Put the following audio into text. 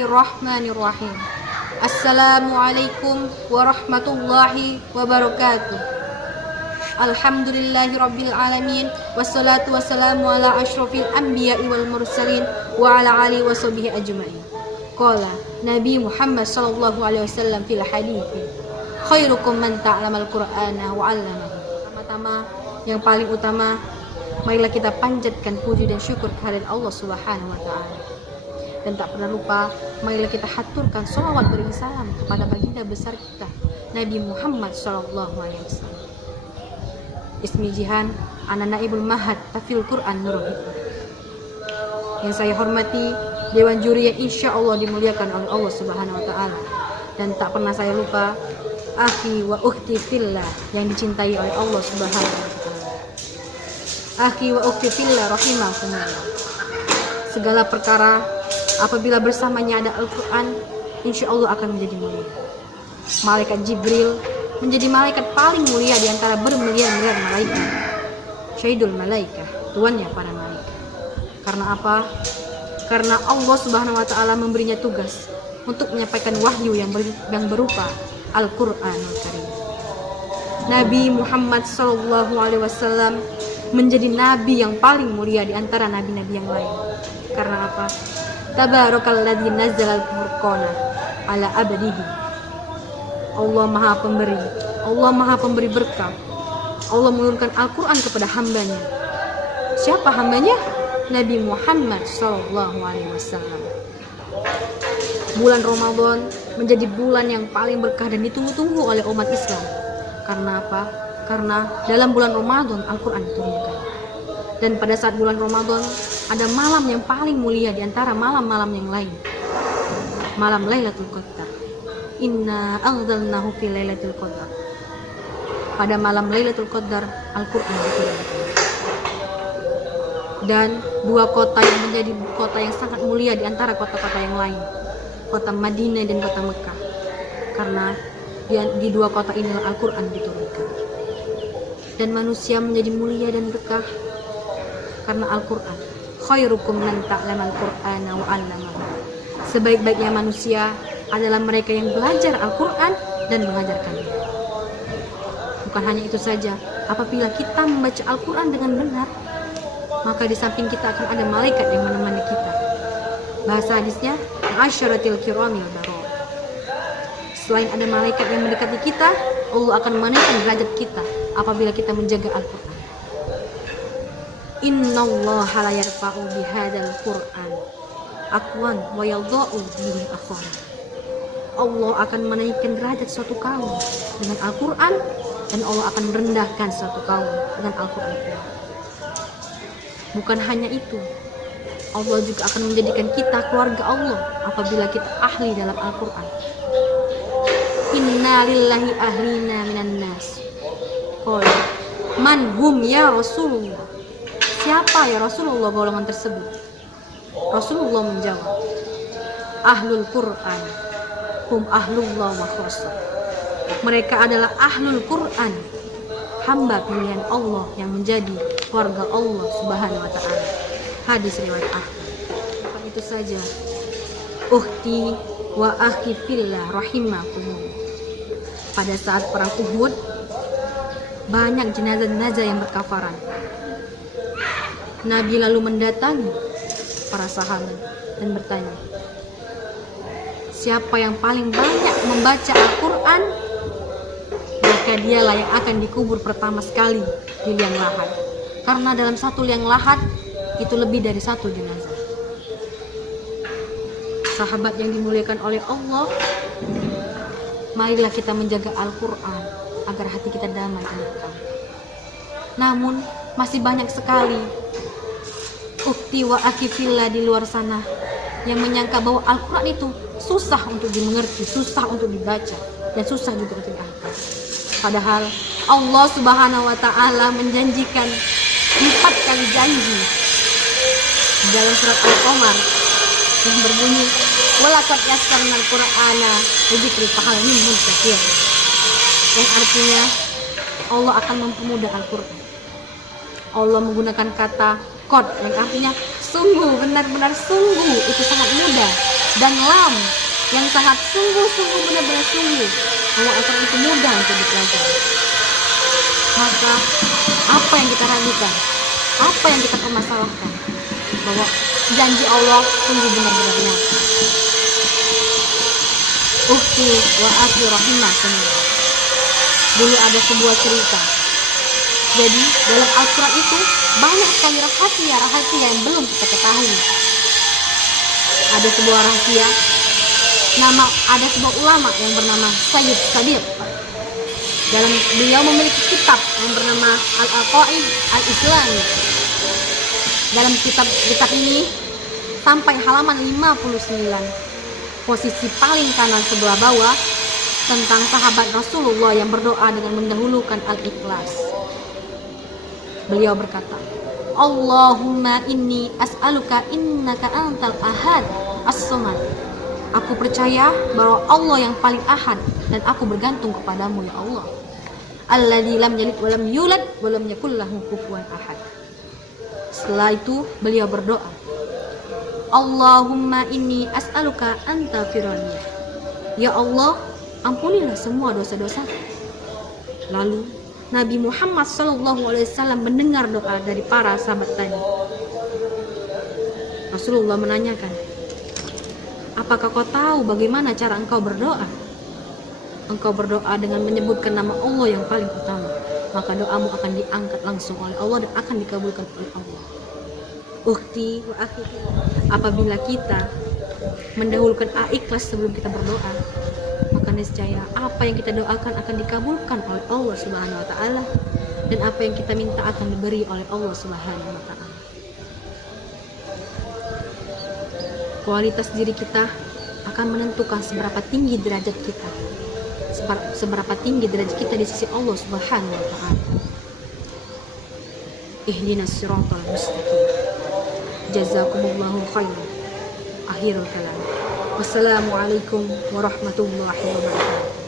Bismillahirrahmanirrahim. Assalamualaikum warahmatullahi wabarakatuh. Alhamdulillahirabbil alamin wassalatu wassalamu ala asyrofil anbiya'i wal mursalin wa ala alihi washabihi ajmain. Qala Nabi Muhammad sallallahu alaihi wasallam fil hadits, khairukum man ta'lamal Qur'ana wa 'allamahu. Pertama-tama yang paling utama, marilah kita panjatkan puji dan syukur kehadirat Allah Subhanahu wa taala. Dan tak pernah lupa, marilah kita haturkan sholawat beri salam kepada baginda besar kita, Nabi Muhammad sallallahu alaihi wasallam. Ismi Jihan, ana naibul mahad tafil Quran Nurul Hikmah. Yang saya hormati dewan juri yang insya Allah dimuliakan oleh Allah Subhanahu wa taala. Dan tak pernah saya lupa akhi wa ukhti fillah yang dicintai oleh Allah Subhanahu wa taala. Akhi wa ukhti fillah rahimakumullah. Segala perkara apabila bersamanya ada Al-Quran, insya Allah akan menjadi mulia. Malaikat Jibril menjadi malaikat paling mulia di antara bermiliar-miliar malaikat. Syahidul malaikah, tuannya para malaikat. Karena apa? Karena Allah Subhanahu wa taala memberinya tugas untuk menyampaikan wahyu yang berupa Al-Qur'anul Karim. Nabi Muhammad sallallahu alaihi wasallam menjadi nabi yang paling mulia di antara nabi-nabi yang lain. Karena apa? Tabarakalladzi nazzala al-furqana ala abdihi. Allah Maha Pemberi berkah. Allah menurunkan Al-Qur'an kepada hambanya. Siapa hambanya? Nabi Muhammad sallallahu alaihi wasallam. Bulan Ramadan menjadi bulan yang paling berkah dan ditunggu-tunggu oleh umat Islam. Karena apa? Karena dalam bulan Ramadan Al-Qur'an diturunkan. Dan pada saat bulan Ramadan ada malam yang paling mulia di antara malam-malam yang lain. Malam Lailatul Qadar. Inna anzalnahu fi Lailatul Qadar. Pada malam Lailatul Qadar Al-Qur'an diturunkan. Dan dua kota yang menjadi kota yang sangat mulia di antara kota-kota yang lain, kota Madinah dan kota Mekah. Karena di dua kota inilah Al-Qur'an diturunkan. Dan manusia menjadi mulia dan berkah karena Al-Qur'an. Khairukum man ta'lamal Qur'ana wa 'allamahu. Sebaik-baiknya manusia adalah mereka yang belajar Al-Qur'an dan mengajarkannya. Bukan hanya itu saja, apabila kita membaca Al-Qur'an dengan benar, maka di samping kita akan ada malaikat yang menemani kita. Bahasa hadisnya, asyaratil kiramil baror. Selain ada malaikat yang mendekati kita, Allah akan menaikkan derajat kita apabila kita menjaga Al-Qur'an. Innallaha la yarfa'u bihadzal Qur'an aqwan wa yadha'u bihi akhar. Allah akan menaikkan derajat suatu kaum dengan Al-Qur'an dan Allah akan merendahkan suatu kaum dengan Al-Qur'an. Bukan hanya itu, Allah juga akan menjadikan kita keluarga Allah apabila kita ahli dalam Al-Qur'an. Inna lillahi ahlina minan nas. Qala man hum ya Rasulullah. Siapa ya Rasulullah golongan tersebut? Rasulullah menjawab, Ahlul Qur'an hum ahlullah wa khassah. Mereka adalah ahlul Qur'an, hamba pilihan Allah yang menjadi keluarga Allah Subhanahu wa taala. Hadis riwayat Ahmad. Bukan itu saja, ukhti wa akhi fillah rahimakumullah. Pada saat perang Uhud, banyak jenazah-jenazah yang berkafaran. Nabi lalu mendatangi para sahabat dan bertanya, siapa yang paling banyak membaca Al-Quran, maka dialah yang akan dikubur pertama sekali di liang lahat. Karena dalam satu liang lahat itu lebih dari satu jenazah. Sahabat yang dimuliakan oleh Allah, marilah kita menjaga Al-Quran agar hati kita damai dan tenang. Namun masih banyak sekali ukti wa akhi fillah di luar sana yang menyangka bahwa Al-Quran itu susah untuk dimengerti, susah untuk dibaca, dan susah juga untuk dihafal. Padahal Allah Subhanahu wa taala menjanjikan 4 kali janji dalam surat Al-Qamar yang berbunyi walaqad yassarna al-Qur'ana lidzikri fahal min mudzakir, yang artinya Allah akan mempermudah Al-Quran. Allah menggunakan kata qad yang artinya sungguh, benar-benar sungguh, itu sangat mudah dan lam yang sangat sungguh-sungguh benar-benar sungguh bahwa Al-Quran itu mudah untuk dipelajari. Maka apa yang kita ragukan, apa yang kita permasalahkan, bahwa janji Allah sungguh benar-benar nyata. Ukhti wa akhi rahimakumullah. Dulu ada sebuah cerita. Jadi dalam Al-Quran itu banyak sekali rahasia yang belum kita ketahui. Ada sebuah rahasia, ada sebuah ulama yang bernama Sayyid Sabiq. Beliau memiliki kitab yang bernama Al-Aqaid Al-Islami. Dalam kitab ini sampai halaman 59, posisi paling kanan sebelah bawah, tentang sahabat Rasulullah yang berdoa dengan mendahulukan Al-Ikhlas. Beliau berkata, Allahumma inni as'aluka innaka antal ahad as-samad. Aku percaya bahwa Allah yang paling ahad dan aku bergantung kepadamu ya Allah. Alladzi lam yalid wa lam yulad wa lam yakul lahu kufuwan ahad. Setelah itu beliau berdoa, Allahumma inni as'aluka anta firani. Ya Allah, ampunilah semua dosa-dosa. Lalu Nabi Muhammad SAW mendengar doa dari para sahabat tadi. Rasulullah menanyakan, apakah kau tahu bagaimana cara engkau berdoa? Engkau berdoa dengan menyebutkan nama Allah yang paling utama, maka doamu akan diangkat langsung oleh Allah dan akan dikabulkan oleh Allah. Ukhti wa akhi, apabila kita mendahulukan ikhlas sebelum kita berdoa, maka niscaya apa yang kita doakan akan dikabulkan oleh Allah Subhanahu wa taala, dan apa yang kita minta akan diberi oleh Allah Subhanahu wa taala. Kualitas diri kita akan menentukan seberapa tinggi derajat kita. Seberapa tinggi derajat kita di sisi Allah Subhanahu wa taala. Ihdinas siratal mustaqim. Jazakumullahu khairan. Akhirul kalam. Wassalamualaikum warahmatullahi wabarakatuh.